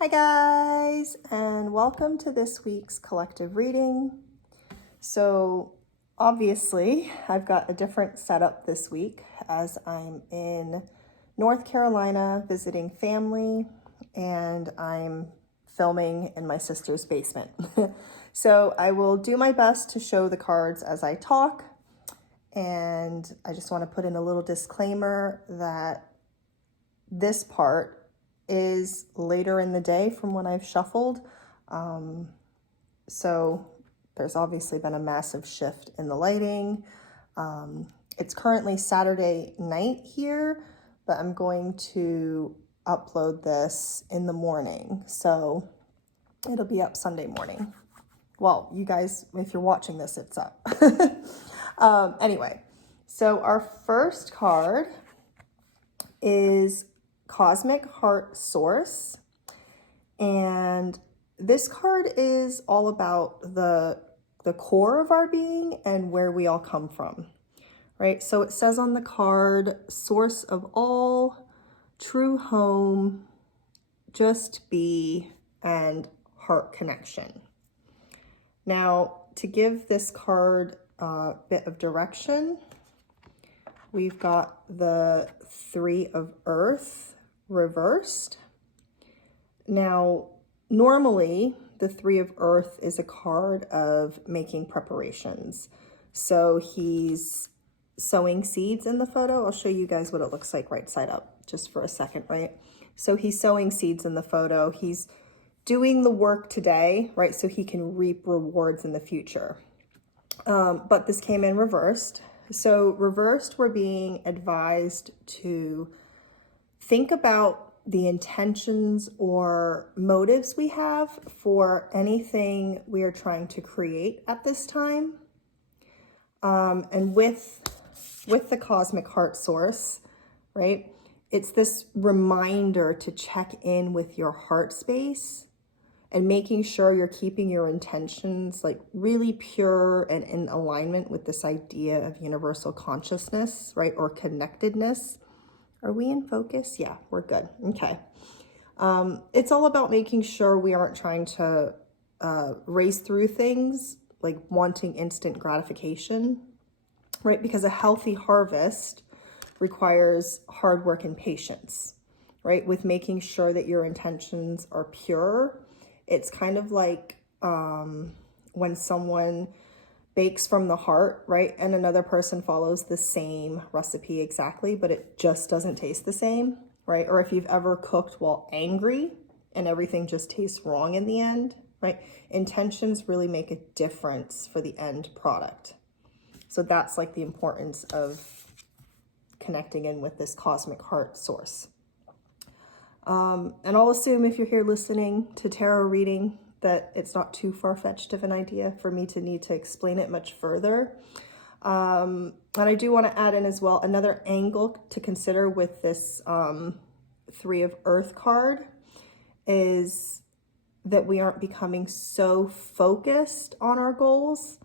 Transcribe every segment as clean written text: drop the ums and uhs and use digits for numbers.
Hi guys, and welcome to this week's collective reading. So obviously I've got a different setup this week as I'm in North Carolina visiting family and I'm filming in my sister's basement. So I will do my best to show the cards as I talk, and I just want to put in a little disclaimer that this part is later in the day from when I've shuffled. So there's obviously been a massive shift in the lighting. It's currently Saturday night here, but I'm going to upload this in the morning. So it'll be up Sunday morning. Well, you guys, if you're watching this, it's up. Anyway, so our first card is Cosmic Heart Source, and this card is all about the core of our being and where we all come from, right? So it says on the card, source of all, true home, just be, and heart connection. Now, to give this card a bit of direction, we've got the Three of Earth reversed. Now, normally the Three of Earth is a card of making preparations. So he's sowing seeds in the photo. I'll show you guys what it looks like right side up just for a second, right? So he's sowing seeds in the photo. He's doing the work today, right? So he can reap rewards in the future. But this came in reversed. So reversed, we're being advised to think about the intentions or motives we have for anything we are trying to create at this time. And with the Cosmic Heart Source, right, it's this reminder to check in with your heart space and making sure you're keeping your intentions like really pure and in alignment with this idea of universal consciousness, right, or connectedness. Are we in focus? Yeah, we're good. Okay. It's all about making sure we aren't trying to race through things, like wanting instant gratification, right? Because a healthy harvest requires hard work and patience, right? With making sure that your intentions are pure. It's kind of like when someone bakes from the heart, right? And another person follows the same recipe exactly, but it just doesn't taste the same, right? Or if you've ever cooked while angry and everything just tastes wrong in the end, right? Intentions really make a difference for the end product. So that's like the importance of connecting in with this Cosmic Heart Source. And I'll assume if you're here listening to tarot reading that it's not too far-fetched of an idea for me to need to explain it much further. And I do want to add in as well another angle to consider with this Three of Earth card is that we aren't becoming so focused on our goals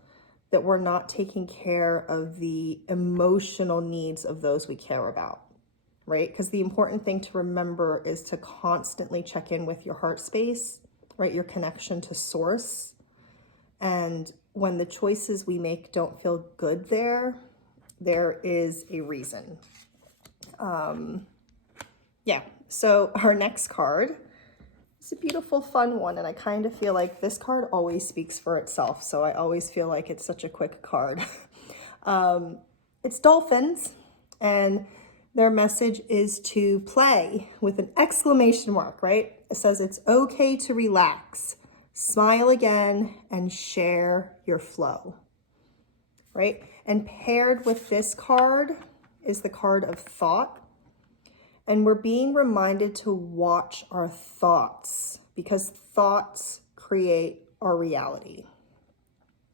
that we're not taking care of the emotional needs of those we care about, right? Because the important thing to remember is to constantly check in with your heart space, right? Your connection to source. And when the choices we make don't feel good there is a reason. Yeah, so our next card is a beautiful, fun one. And I kind of feel like this card always speaks for itself. So I always feel like it's such a quick card. It's dolphins, and their message is to play with an exclamation mark, right? It says it's okay to relax, smile again, and share your flow, right? And paired with this card is the card of thought. And we're being reminded to watch our thoughts because thoughts create our reality.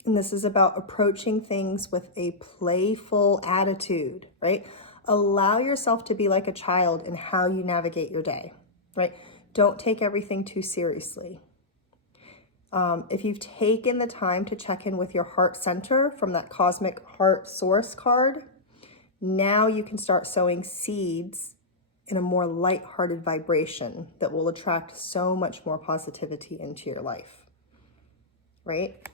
And this is about approaching things with a playful attitude, right? Allow yourself to be like a child in how you navigate your day, right? Don't take everything too seriously. If you've taken the time to check in with your heart center from that Cosmic Heart Source card, now you can start sowing seeds in a more lighthearted vibration that will attract so much more positivity into your life, right?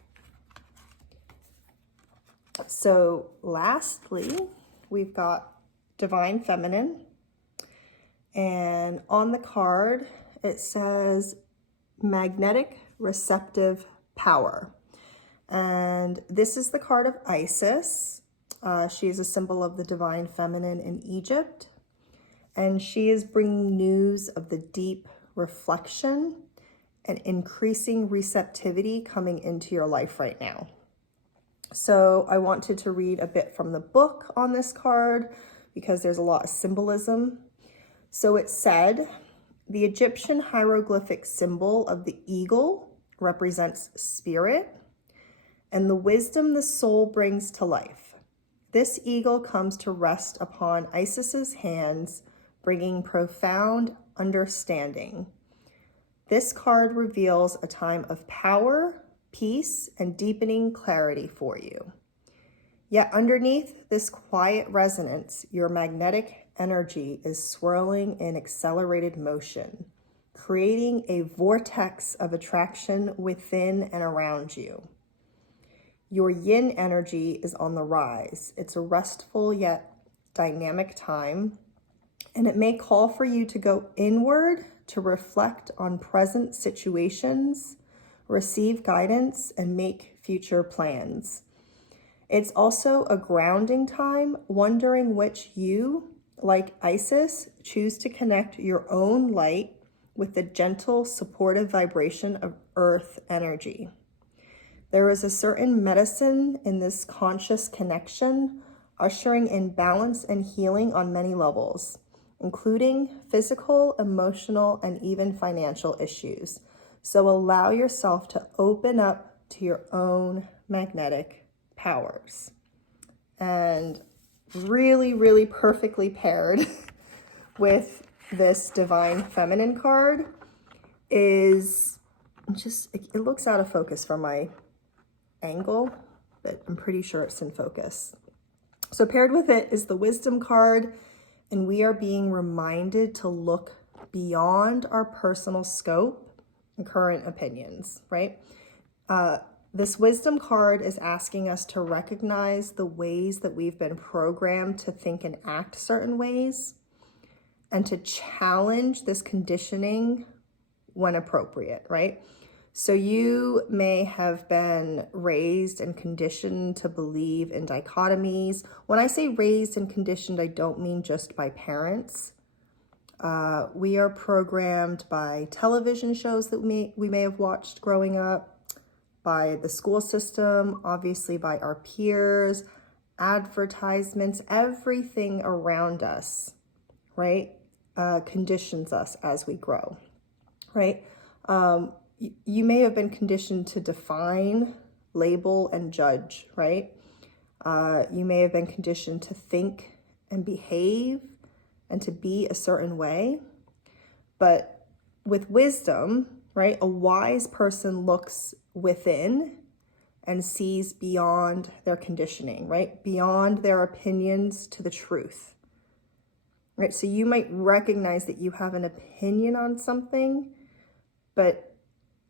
So lastly, we've got Divine Feminine. And on the card, it says magnetic receptive power. And this is the card of Isis. She is a symbol of the divine feminine in Egypt. And she is bringing news of the deep reflection and increasing receptivity coming into your life right now. So I wanted to read a bit from the book on this card because there's a lot of symbolism. So it said, the Egyptian hieroglyphic symbol of the eagle represents spirit and the wisdom the soul brings to life. This eagle comes to rest upon Isis's hands, bringing profound understanding. This card reveals a time of power, peace, and deepening clarity for you. Yet underneath this quiet resonance, your magnetic energy is swirling in accelerated motion, creating a vortex of attraction within and around you. Your yin energy is on the rise. It's a restful yet dynamic time, and it may call for you to go inward to reflect on present situations, receive guidance, and make future plans. It's also a grounding time, wondering which you, like Isis, choose to connect your own light with the gentle, supportive vibration of earth energy. There is a certain medicine in this conscious connection, ushering in balance and healing on many levels, including physical, emotional, and even financial issues. So allow yourself to open up to your own magnetic powers. And really, really perfectly paired with this Divine Feminine card is just, it looks out of focus from my angle, but I'm pretty sure it's in focus. So paired with it is the Wisdom card, and we are being reminded to look beyond our personal scope and current opinions, right? This Wisdom card is asking us to recognize the ways that we've been programmed to think and act certain ways, and to challenge this conditioning when appropriate, right? So you may have been raised and conditioned to believe in dichotomies. When I say raised and conditioned, I don't mean just by parents. We are programmed by television shows that we may have watched growing up, by the school system, obviously by our peers, advertisements, everything around us, right, conditions us as we grow, right? You may have been conditioned to define, label, and judge, right? You may have been conditioned to think and behave and to be a certain way. But with wisdom, right, a wise person looks within and sees beyond their conditioning, right? Beyond their opinions to the truth, right? So you might recognize that you have an opinion on something, but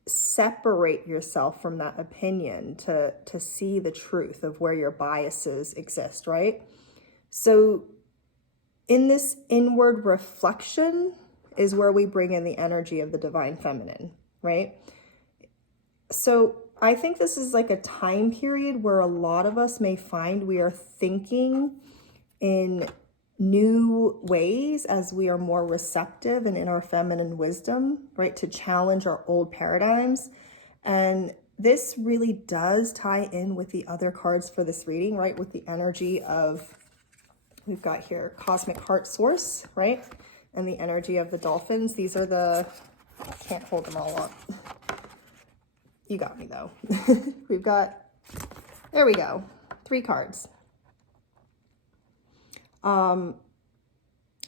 separate yourself from that opinion to see the truth of where your biases exist, right? So in this inward reflection is where we bring in the energy of the Divine Feminine, right? So I think this is like a time period where a lot of us may find we are thinking in new ways as we are more receptive and in our feminine wisdom, right? To challenge our old paradigms. And this really does tie in with the other cards for this reading, right? With the energy of, we've got here Cosmic Heart Source, right? And the energy of the dolphins. These are the, I can't hold them all up. You got me though. We've got, there we go, 3 cards. And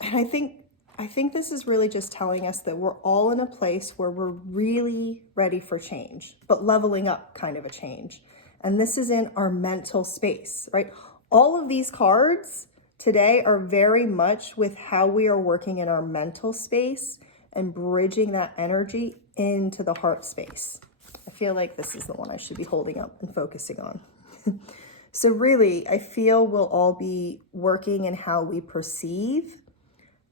I think this is really just telling us that we're all in a place where we're really ready for change, but leveling up kind of a change. And this is in our mental space, right? All of these cards today are very much with how we are working in our mental space and bridging that energy into the heart space. I feel like this is the one I should be holding up and focusing on. So really, I feel we'll all be working in how we perceive,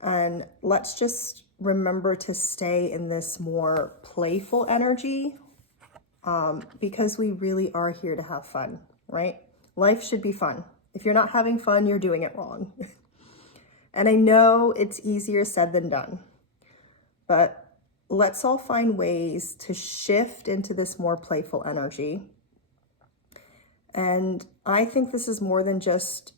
and let's just remember to stay in this more playful energy, because we really are here to have fun, right? Life should be fun. If you're not having fun, you're doing it wrong. And I know it's easier said than done, but let's all find ways to shift into this more playful energy. And I think this is more than just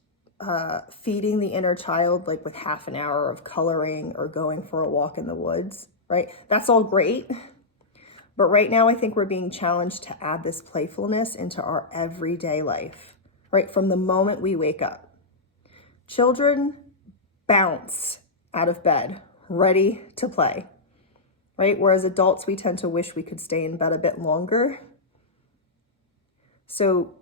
feeding the inner child, like with half an hour of coloring or going for a walk in the woods, right? That's all great. But right now, I think we're being challenged to add this playfulness into our everyday life, right? From the moment we wake up. Children bounce out of bed, ready to play, right? Whereas adults, we tend to wish we could stay in bed a bit longer. So,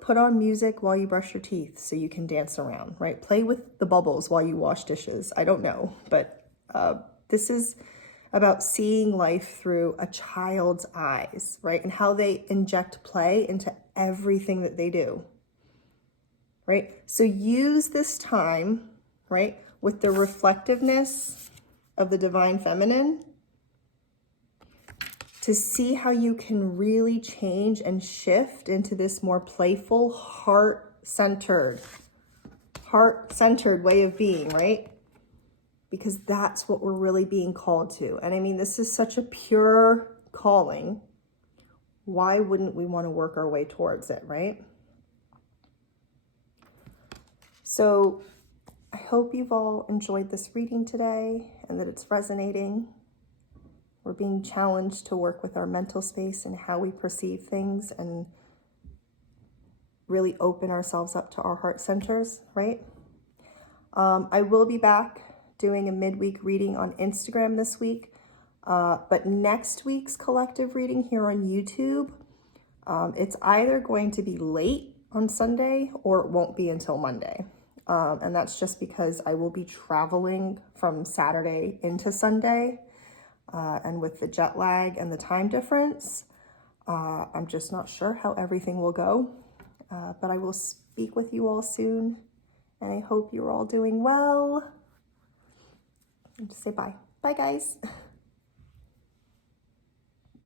put on music while you brush your teeth so you can dance around, right? Play with the bubbles while you wash dishes. I don't know, but this is about seeing life through a child's eyes, right? And how they inject play into everything that they do, right? So use this time, right, with the reflectiveness of the divine feminine to see how you can really change and shift into this more playful, heart-centered way of being, right? Because that's what we're really being called to. And I mean, this is such a pure calling. Why wouldn't we want to work our way towards it, right? So I hope you've all enjoyed this reading today and that it's resonating. We're being challenged to work with our mental space and how we perceive things and really open ourselves up to our heart centers, right? I will be back doing a midweek reading on Instagram this week, but next week's collective reading here on YouTube, it's either going to be late on Sunday or it won't be until Monday. And that's just because I will be traveling from Saturday into Sunday. And with the jet lag and the time difference, I'm just not sure how everything will go. But I will speak with you all soon. And I hope you're all doing well. And just say bye. Bye, guys.